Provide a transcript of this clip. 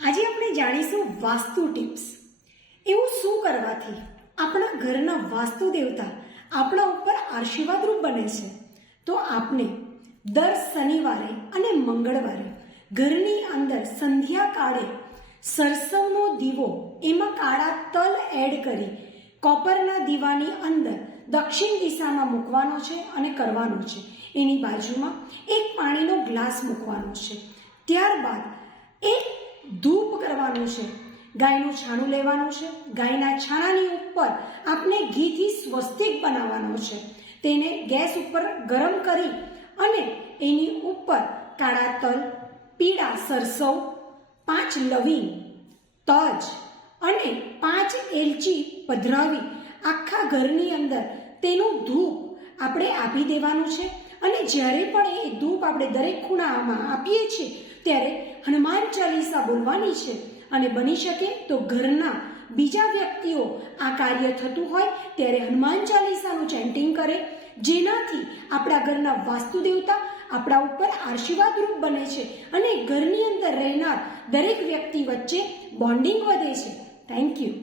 આજે આપણે જાણીશું વાસ્તુ ટિપ્સ. એવું શું કરવાથી આપણા ઘરના વાસ્તુ દેવતા આપણા ઉપર આશીર્વાદરૂપ બને છે? તો આપને દર શનિવારે અને મંગળવારે ઘરની અંદર સંધ્યા કાળે સરસવનો દીવો, એમાં કાળા તલ એડ કરી કોપરના દીવાની અંદર દક્ષિણ દિશામાં મૂકવાનો છે અને કરવાનો છે. એની બાજુમાં એક પાણીનો ગ્લાસ મૂકવાનો છે. ત્યારબાદ એક ધૂપ કરવાનું છે. ગાયનું છાણું લેવાનું છે. ગાયના છાણાની ઉપર આપણે ઘીથી સ્વસ્તિક બનાવવાનો છે. તેને ગેસ ઉપર ગરમ કરી અને એની ઉપર કાળા તલ, પીળા સરસવ, 5 લવિંગ, તજ અને 5 એલચી પધરાવી આખા ઘરની અંદર તેનું ધૂપ આપણે આપી દેવાનું છે. અને જ્યારે પણ એ ધૂપ આપણે દરેક ખૂણામાં આપીએ છીએ ત્યારે હનુમાન ચાલીસા બોલવાની છે. અને બની શકે તો ઘરના બીજા વ્યક્તિઓ આ કાર્ય થતું હોય ત્યારે હનુમાન ચાલીસાનું ચેન્ટિંગ કરે, જેનાથી આપણા ઘરના વાસ્તુ દેવતા આપણા ઉપર આશીર્વાદરૂપ બને છે અને ઘરની અંદર રહેનાર દરેક વ્યક્તિ વચ્ચે બોન્ડિંગ વધે છે. Thank you.